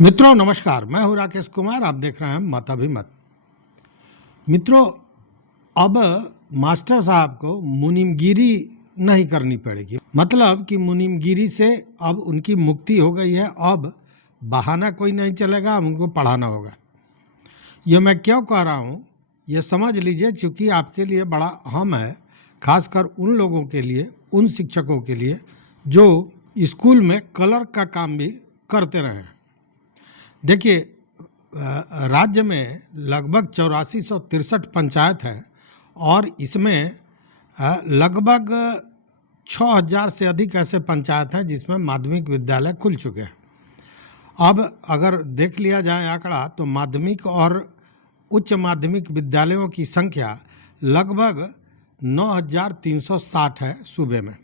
मित्रों नमस्कार, मैं हूं राकेश कुमार। आप देख रहे हैं मत अभिमत। मित्रों, अब मास्टर साहब को मुनीमगिरी नहीं करनी पड़ेगी। मतलब कि मुनीमगिरी से अब उनकी मुक्ति हो गई है। अब बहाना कोई नहीं चलेगा, उनको पढ़ाना होगा। ये मैं क्यों कह रहा हूँ ये समझ लीजिए, क्योंकि आपके लिए बड़ा अहम है, खासकर उन लोगों के लिए, उन शिक्षकों के लिए जो स्कूल में कलर का काम भी करते रहे हैं। देखिए, राज्य में लगभग 8463 पंचायत हैं और इसमें लगभग 6000 से अधिक ऐसे पंचायत हैं जिसमें माध्यमिक विद्यालय खुल चुके हैं। अब अगर देख लिया जाए आंकड़ा, तो माध्यमिक और उच्च माध्यमिक विद्यालयों की संख्या लगभग 9360 है सूबे में।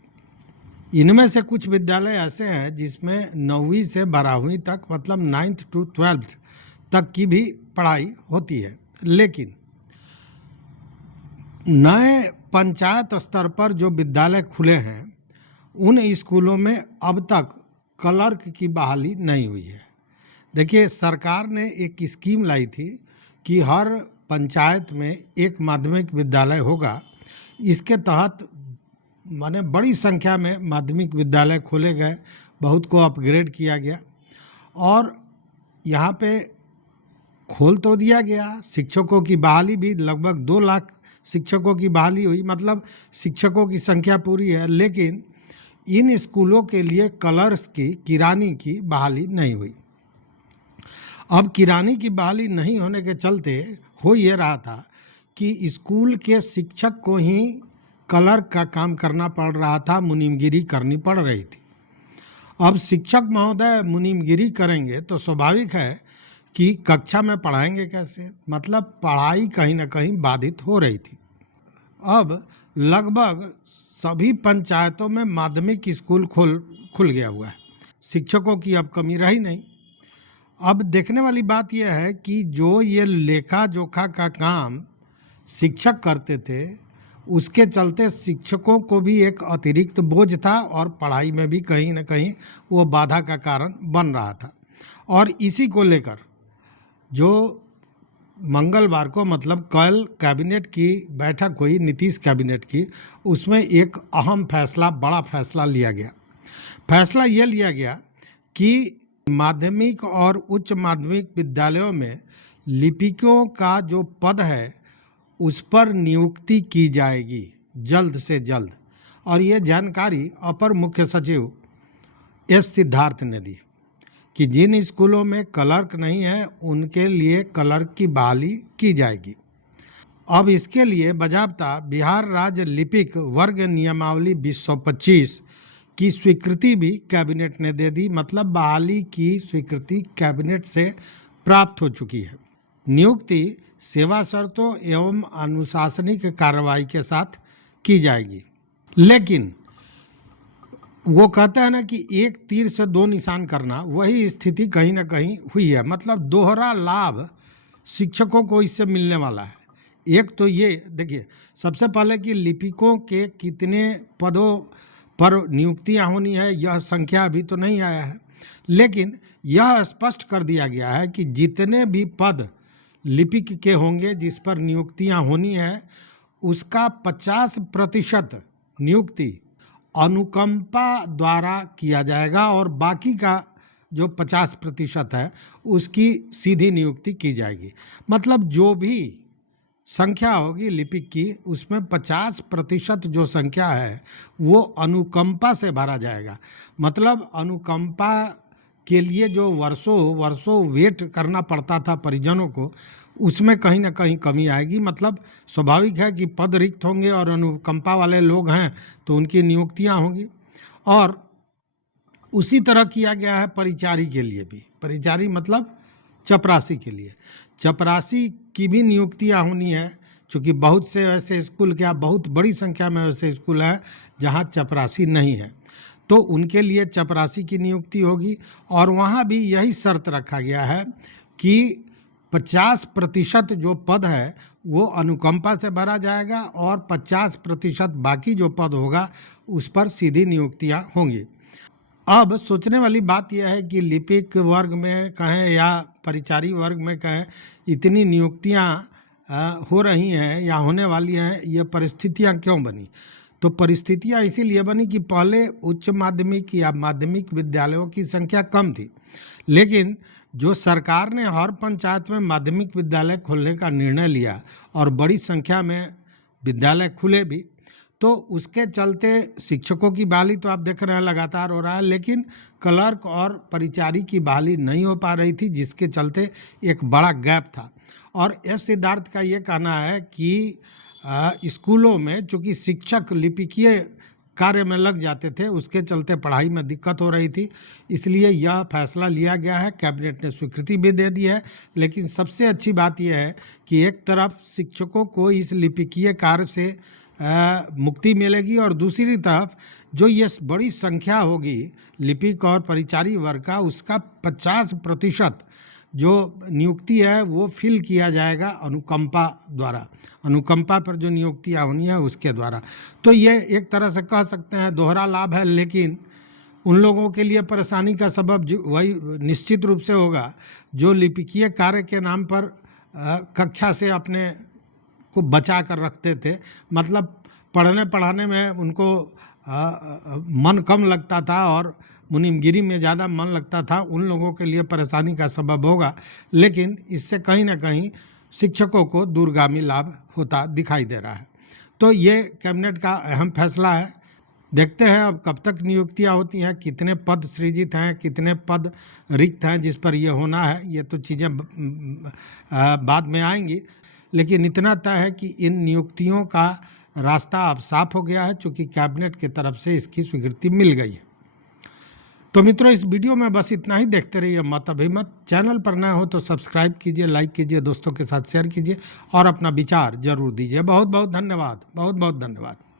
इनमें से कुछ विद्यालय ऐसे हैं जिसमें 9वीं से 12वीं तक, मतलब 9th to 12th तक की भी पढ़ाई होती है। लेकिन नए पंचायत स्तर पर जो विद्यालय खुले हैं उन स्कूलों में अब तक क्लर्क की बहाली नहीं हुई है। देखिए, सरकार ने एक स्कीम लाई थी कि हर पंचायत में एक माध्यमिक विद्यालय होगा। इसके तहत माने बड़ी संख्या में माध्यमिक विद्यालय खोले गए, बहुत को अपग्रेड किया गया और यहाँ पे खोल तो दिया गया। शिक्षकों की बहाली भी, लगभग 2 लाख शिक्षकों की बहाली हुई, मतलब शिक्षकों की संख्या पूरी है। लेकिन इन स्कूलों के लिए क्लर्क्स की, किरानी की बहाली नहीं हुई। अब किरानी की बहाली नहीं होने के चलते हो ये रहा था कि स्कूल के शिक्षक को ही क्लर्क का काम करना पड़ रहा था, मुनीमगिरी करनी पड़ रही थी। अब शिक्षक महोदय मुनीमगिरी करेंगे तो स्वाभाविक है कि कक्षा में पढ़ाएंगे कैसे, मतलब पढ़ाई कहीं ना कहीं बाधित हो रही थी। अब लगभग सभी पंचायतों में माध्यमिक स्कूल खुल गया हुआ है। शिक्षकों की अब कमी रही नहीं। अब देखने वाली बात यह है कि जो ये लेखा जोखा का काम शिक्षक करते थे, उसके चलते शिक्षकों को भी एक अतिरिक्त बोझ था और पढ़ाई में भी कहीं ना कहीं वो बाधा का कारण बन रहा था। और इसी को लेकर जो मंगलवार को, मतलब कल कैबिनेट की बैठक हुई, नीतीश कैबिनेट की, उसमें एक अहम फैसला, बड़ा फैसला लिया गया। फैसला ये लिया गया कि माध्यमिक और उच्च माध्यमिक विद्यालयों में लिपिकों का जो पद है उस पर नियुक्ति की जाएगी जल्द से जल्द। और ये जानकारी अपर मुख्य सचिव एस सिद्धार्थ ने दी कि जिन स्कूलों में क्लर्क नहीं है उनके लिए क्लर्क की बहाली की जाएगी। अब इसके लिए बाज़ाब्ता बिहार राज्य लिपिक वर्ग नियमावली 2025 की स्वीकृति भी कैबिनेट ने दे दी। मतलब बहाली की स्वीकृति कैबिनेट से प्राप्त हो चुकी है। नियुक्ति सेवा शर्तों एवं अनुशासनिक कार्रवाई के साथ की जाएगी। लेकिन वो कहते हैं ना कि एक तीर से 2 निशान करना, वही स्थिति कहीं ना कहीं हुई है। मतलब दोहरा लाभ शिक्षकों को इससे मिलने वाला है। एक तो ये देखिए, सबसे पहले कि लिपिकों के कितने पदों पर नियुक्तियां होनी है, यह संख्या अभी तो नहीं आया है। लेकिन यह स्पष्ट कर दिया गया है कि जितने भी पद लिपिक के होंगे जिस पर नियुक्तियां होनी है, उसका 50% नियुक्ति अनुकंपा द्वारा किया जाएगा और बाकी का जो 50% है उसकी सीधी नियुक्ति की जाएगी। मतलब जो भी संख्या होगी लिपिक की, उसमें 50% जो संख्या है वो अनुकंपा से भरा जाएगा। मतलब अनुकंपा के लिए जो वर्षों वेट करना पड़ता था परिजनों को, उसमें कहीं ना कहीं कमी आएगी। मतलब स्वाभाविक है कि पद रिक्त होंगे और अनुकंपा वाले लोग हैं तो उनकी नियुक्तियां होंगी। और उसी तरह किया गया है परिचारी के लिए भी। परिचारी मतलब चपरासी के लिए, चपरासी की भी नियुक्तियां होनी है, क्योंकि बहुत से ऐसे स्कूल, क्या बहुत बड़ी संख्या में ऐसे स्कूल हैं जहां चपरासी नहीं है, तो उनके लिए चपरासी की नियुक्ति होगी। और वहाँ भी यही शर्त रखा गया है कि 50% जो पद है वो अनुकंपा से भरा जाएगा और 50% बाकी जो पद होगा उस पर सीधी नियुक्तियाँ होंगी। अब सोचने वाली बात यह है कि लिपिक वर्ग में कहें या परिचारी वर्ग में कहें, इतनी नियुक्तियां हो रही हैं या होने वाली हैं, ये परिस्थितियां क्यों बनी? तो परिस्थितियां इसीलिए बनी कि पहले उच्च माध्यमिक या माध्यमिक विद्यालयों की संख्या कम थी, लेकिन जो सरकार ने हर पंचायत में माध्यमिक विद्यालय खोलने का निर्णय लिया और बड़ी संख्या में विद्यालय खुले भी, तो उसके चलते शिक्षकों की बहाली तो आप देख रहे हैं लगातार हो रहा है, लेकिन क्लर्क और परिचारी की बहाली नहीं हो पा रही थी, जिसके चलते एक बड़ा गैप था। और एस सिद्धार्थ का ये कहना है कि स्कूलों में चूँकि शिक्षक लिपिकीय कार्य में लग जाते थे, उसके चलते पढ़ाई में दिक्कत हो रही थी, इसलिए यह फैसला लिया गया है। कैबिनेट ने स्वीकृति भी दे दी है। लेकिन सबसे अच्छी बात यह है कि एक तरफ शिक्षकों को इस लिपिकीय कार्य से मुक्ति मिलेगी और दूसरी तरफ जो ये बड़ी संख्या होगी लिपिक और परिचारी वर्ग का, उसका 50% जो नियुक्ति है वो फिल किया जाएगा अनुकंपा द्वारा। अनुकंपा पर जो नियुक्तियां होनी है उसके द्वारा। तो ये एक तरह से कह सकते हैं दोहरा लाभ है, लेकिन उन लोगों के लिए परेशानी का सबब वही निश्चित रूप से होगा जो लिपिकीय कार्य के नाम पर कक्षा से अपने को बचा कर रखते थे, मतलब पढ़ने पढ़ाने में उनको मन कम लगता था और मुनीमगिरी में ज़्यादा मन लगता था, उन लोगों के लिए परेशानी का सबब होगा। लेकिन इससे कहीं ना कहीं शिक्षकों को दूरगामी लाभ होता दिखाई दे रहा है। तो ये कैबिनेट का अहम फैसला है। देखते हैं अब कब तक नियुक्तियां होती हैं, कितने पद सृजित हैं, कितने पद रिक्त हैं जिस पर ये होना है, ये तो चीज़ें बाद में आएंगी। लेकिन इतना तय है कि इन नियुक्तियों का रास्ता अब साफ हो गया है, चूँकि कैबिनेट की तरफ से इसकी स्वीकृति मिल गई है। तो मित्रों, इस वीडियो में बस इतना ही। देखते रहिए मत अभिमत। चैनल पर नए हो तो सब्सक्राइब कीजिए, लाइक कीजिए, दोस्तों के साथ शेयर कीजिए और अपना विचार जरूर दीजिए। बहुत बहुत धन्यवाद, बहुत बहुत धन्यवाद।